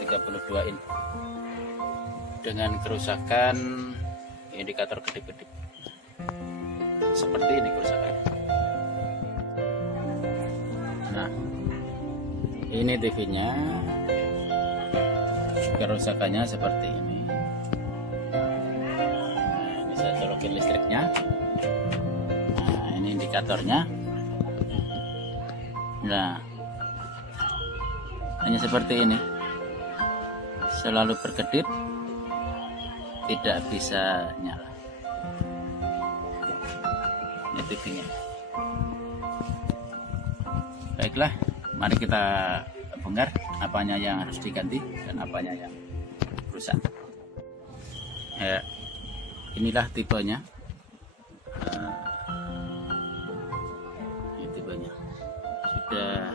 32 in dengan kerusakan indikator kedip-kedip seperti ini kerusakannya. Nah, ini TV-nya, kerusakannya seperti ini. Nah, ini saya colokin listriknya. Nah, ini indikatornya. Nah, hanya seperti ini, selalu berkedip, tidak bisa nyala. Ini TV-nya. Baiklah, mari kita bongkar apanya yang harus diganti dan apanya yang rusak. Ya, inilah tipenya. Ini tipenya sudah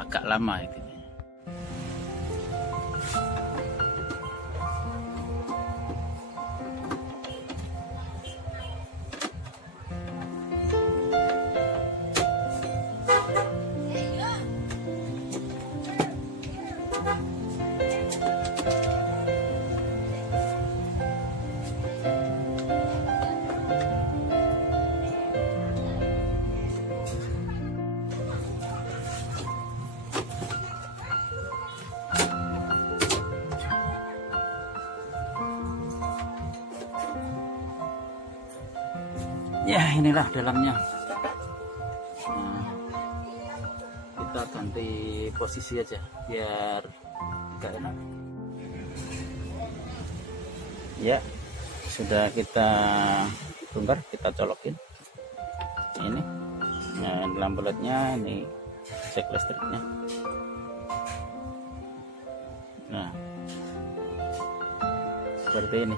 agak lama itu. Ya, inilah dalamnya. Nah, kita ganti posisi aja biar gak enak. Ya, sudah kita bongkar, kita colokin ini. Nah, lampu LED-nya, ini cek listriknya. Nah, seperti ini,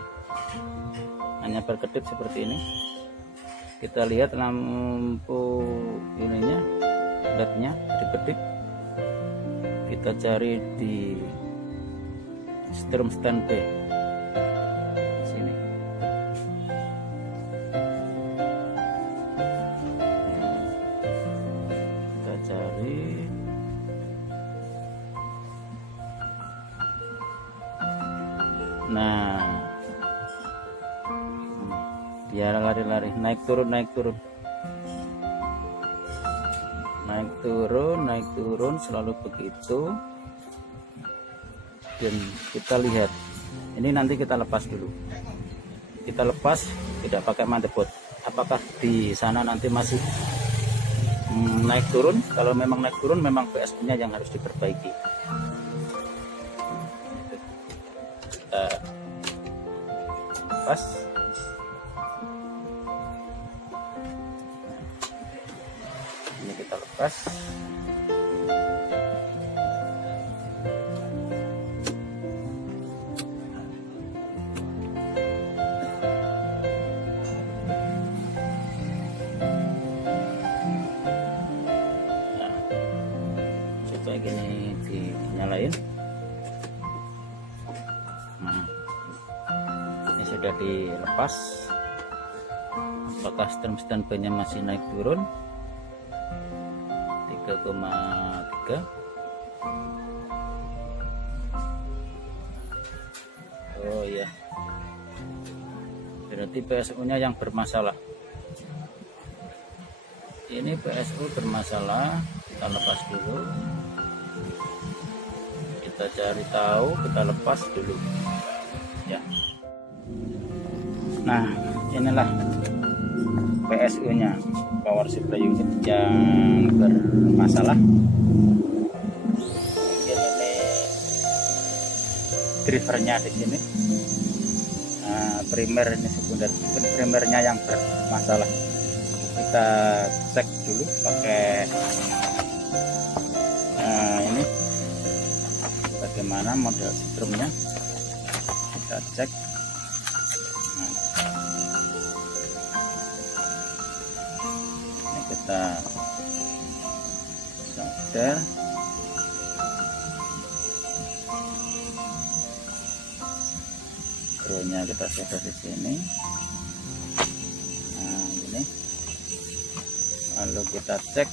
hanya berkedip seperti ini. Kita lihat lampu ininya, LED-nya kedip-kedip. Kita cari di strom standby sini. Kita cari. Nah, biar lari-lari, naik turun, naik turun, naik turun, naik turun, selalu begitu. Dan kita lihat, ini nanti kita lepas dulu. Kita lepas, tidak pakai motherboard. Apakah di sana nanti masih naik turun? Kalau memang naik turun, memang PSU-nya yang harus diperbaiki. Kita lepas. Ini kita lepas. Nah, coba gini dinyalain. Nah, ini sudah dilepas. Apakah strom standby-nya masih naik turun? 3,3. Oh ya, berarti PSU-nya yang bermasalah. Ini PSU bermasalah. Kita lepas dulu. Kita cari tahu, kita lepas dulu. Ya. Nah, inilah PSU-nya, power supply unit yang bermasalah. Ini drivernya di sini. Nah, primer ini sekunder, primernya yang bermasalah. Kita cek dulu pakai ini bagaimana model setrumnya. Kita cek. Nah, ini kita solder. Skrunya kita solder di sini. Nah, ini lalu kita cek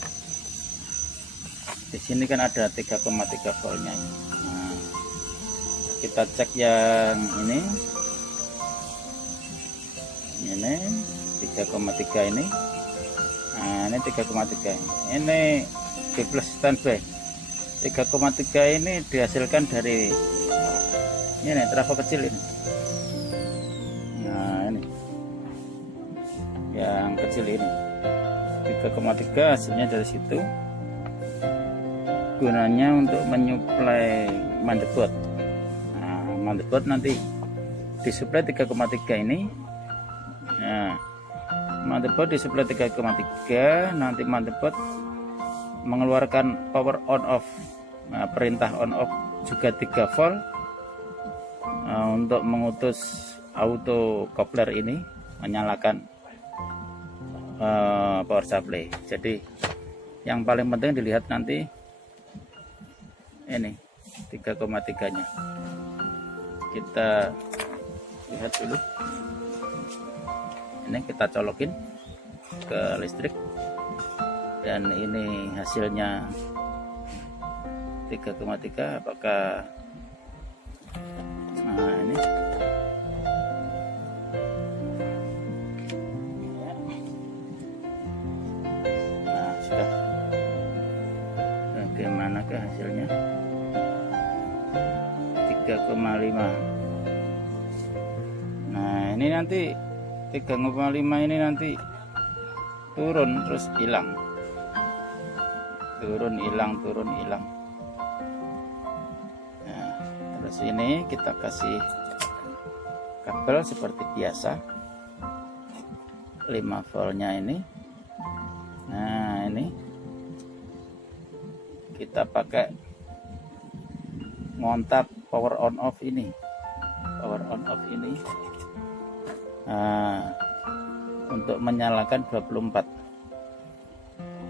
Di sini kan ada 3,3 voltnya. Nah, kita cek yang ini 3,3 ini. Nah, ini 3,3 ini di plus standby. 3,3 ini dihasilkan dari ini trafo kecil ini. Nah, ini yang kecil ini 3,3 hasilnya dari situ, gunanya untuk menyuplai motherboard. Nah, motherboard nanti disuplai 3,3 ini. Nah, motherboard disuplai 3,3, nanti motherboard mengeluarkan power on off. Nah, perintah on off juga 3 volt. Nah, untuk mengutus auto coupler ini menyalakan power supply. Jadi yang paling penting dilihat nanti ini 3,3 nya. Kita lihat dulu. Ini kita colokin ke listrik dan ini hasilnya 3,3. Apakah nah ini nah sudah, bagaimanakah hasilnya? 3,5. Nah ini nanti 3,5 ini nanti turun terus hilang, turun hilang. Nah, terus ini kita kasih kabel seperti biasa 5 voltnya ini. Nah ini kita pakai ngontak power on off ini. Nah, untuk menyalakan 24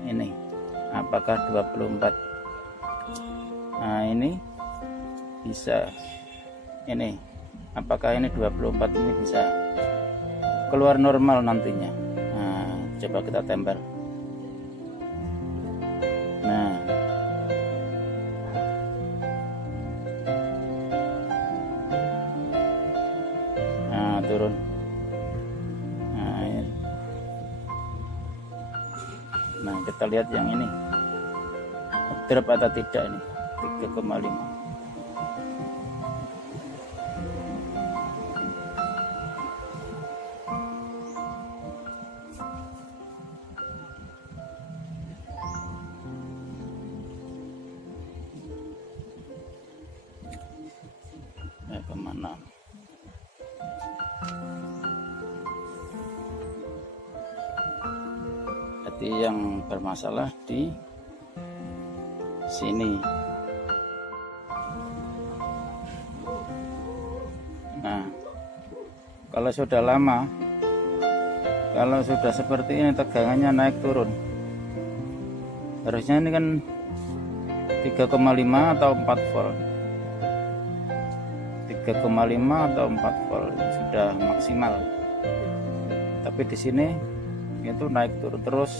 ini, apakah 24? Nah ini bisa, ini apakah ini 24 ini bisa keluar normal nantinya. Nah coba kita tempel. Nah turun. Nah kita lihat yang ini drop atau tidak, ini 3,5. Kemana? Jadi yang bermasalah di sini. Nah, kalau sudah lama, kalau sudah seperti ini tegangannya naik turun, harusnya ini kan 3,5 atau 4 volt. 3,5 atau 4 volt sudah maksimal. Tapi di sini itu naik turun terus,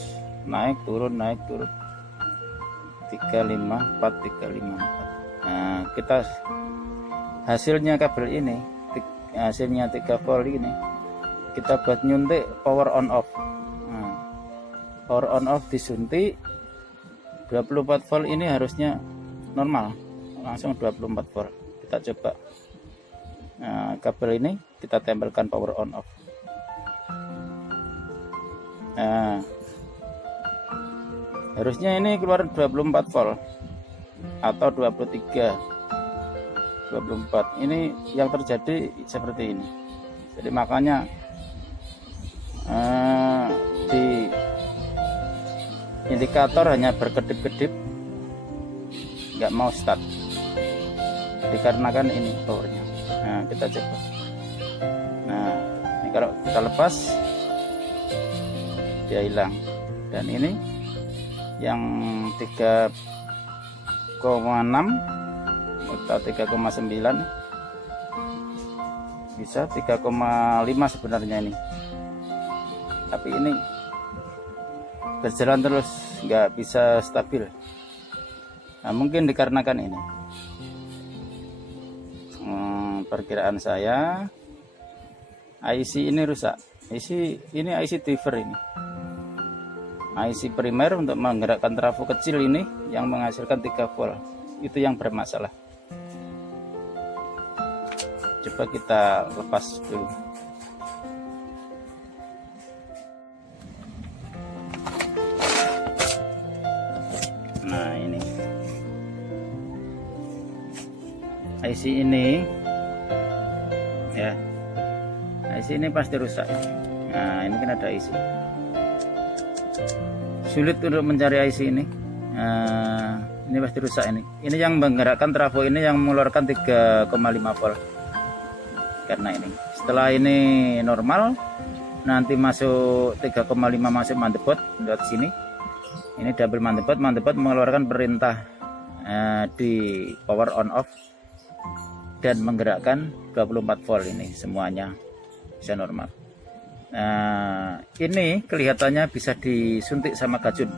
naik turun 354 354. Nah kita hasilnya kabel ini, hasilnya 3 volt ini kita buat nyuntik power on off. Nah, power on off disuntik 24 volt ini harusnya normal, langsung 24 volt. Kita coba. Nah, kabel ini kita tempelkan power on off. Nah, harusnya ini keluar 24 volt atau 23 24. Ini yang terjadi seperti ini. Jadi makanya di indikator hanya berkedip-kedip, nggak mau start, dikarenakan ini powernya. Nah kita coba. Nah ini kalau kita lepas dia hilang, dan ini yang 3,6 atau 3,9 bisa 3,5 sebenarnya ini, tapi ini berjalan terus nggak bisa stabil. Nah, mungkin dikarenakan ini perkiraan saya IC ini rusak. Ini IC driver ini. IC primer untuk menggerakkan trafo kecil ini yang menghasilkan 3 volt. Itu yang bermasalah. Coba kita lepas dulu. Nah, ini IC ini ya. IC ini pasti rusak. Nah, ini kan ada IC. Sulit untuk mencari IC ini. Ini pasti rusak ini. Ini yang menggerakkan trafo ini yang mengeluarkan 3,5 volt. Karena ini. Setelah ini normal, nanti masuk 3,5 masuk motherboard lewat sini. Ini double motherboard mengeluarkan perintah di power on off dan menggerakkan 24 volt ini semuanya bisa normal. Ini kelihatannya bisa disuntik sama gajun.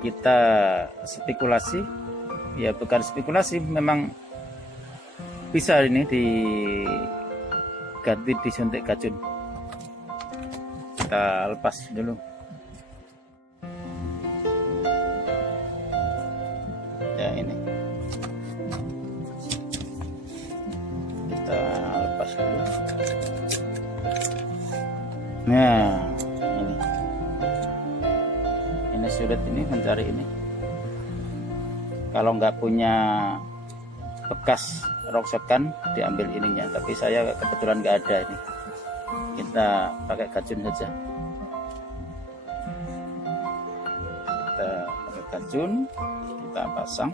Kita spekulasi, ya bukan spekulasi, memang bisa ini diganti disuntik gajun. Kita lepas dulu. Ya, ini kita lepas dulu. Nah, ini sulit ini mencari ini. Kalau nggak punya bekas rongsokan diambil ininya, tapi saya kebetulan nggak ada ini. Kita pakai gajun saja. Kita pakai gajun, kita pasang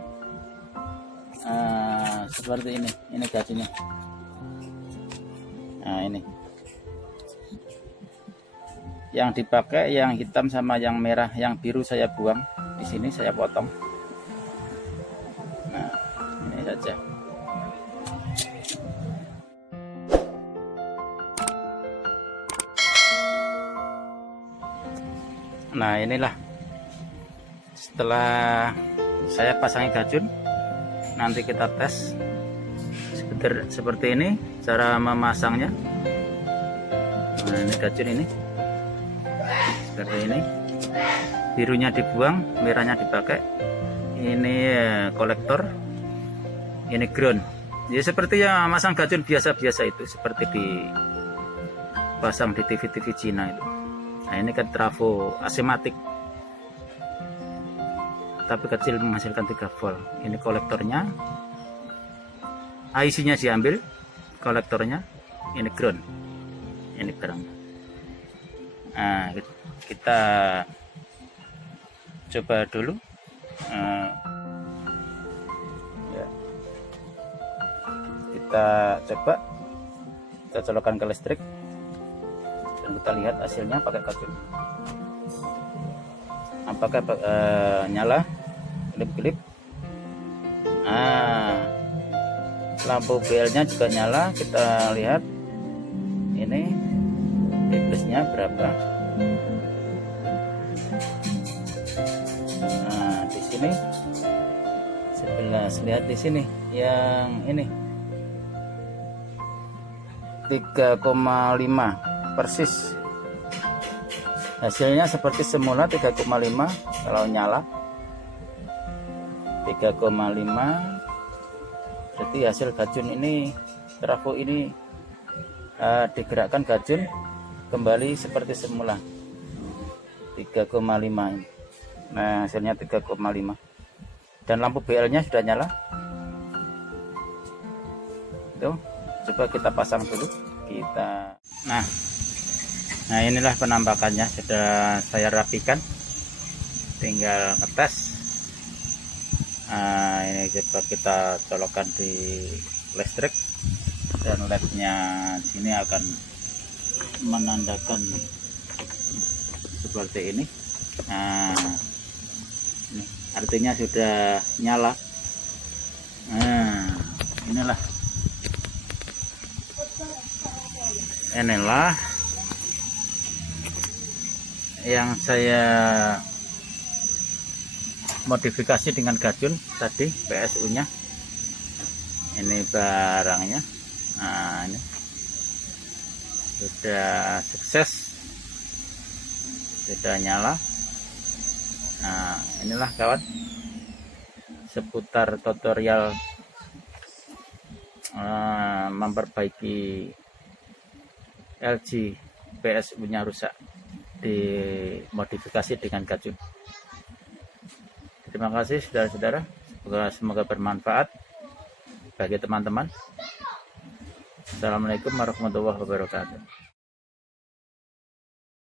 seperti ini gajunnya. Nah, ini yang dipakai yang hitam sama yang merah, yang biru saya buang di sini, saya potong. Nah, ini saja. Nah, inilah setelah saya pasangi gajun, nanti kita tes seperti ini cara memasangnya. Nah, ini gajun ini seperti ini, birunya dibuang, merahnya dipakai. Ini kolektor, ini ground. Ya seperti yang masang gajun biasa-biasa itu, seperti dipasang di TV-TV Cina itu. Nah, ini kan trafo asematik, tapi kecil menghasilkan 3 volt. Ini kolektornya, IC-nya diambil, kolektornya, ini ground, ini barang. Nah, kita coba dulu. Ya. Kita coba, kita colokkan ke listrik dan kita lihat hasilnya pakai gajun. Apakah nyala kelip-kelip? Lampu BL-nya juga nyala. Kita lihat ini plusnya berapa. Nah, di sini 11, lihat di sini yang ini 3,5 persis. Hasilnya seperti semula 3,5 kalau nyala 3,5. Berarti hasil gajun ini, trafo ini digerakkan gajun kembali seperti semula 3,5. Nah, hasilnya 3,5 dan lampu BL nya sudah nyala. Tuh, coba kita pasang dulu. Nah inilah penampakannya, sudah saya rapikan, tinggal ngetes. Ini coba kita colokkan di listrik dan LED-nya sini akan menandakan seperti ini. Nah, ini artinya sudah nyala. Nah, inilah yang saya modifikasi dengan gajun tadi PSU nya. Ini barangnya. Nah, ini sudah sukses, sudah nyala. Nah, inilah kawan seputar tutorial memperbaiki LG PSU nya rusak, dimodifikasi dengan gajun. Terima kasih saudara-saudara, semoga bermanfaat bagi teman-teman. Assalamualaikum warahmatullahi wabarakatuh.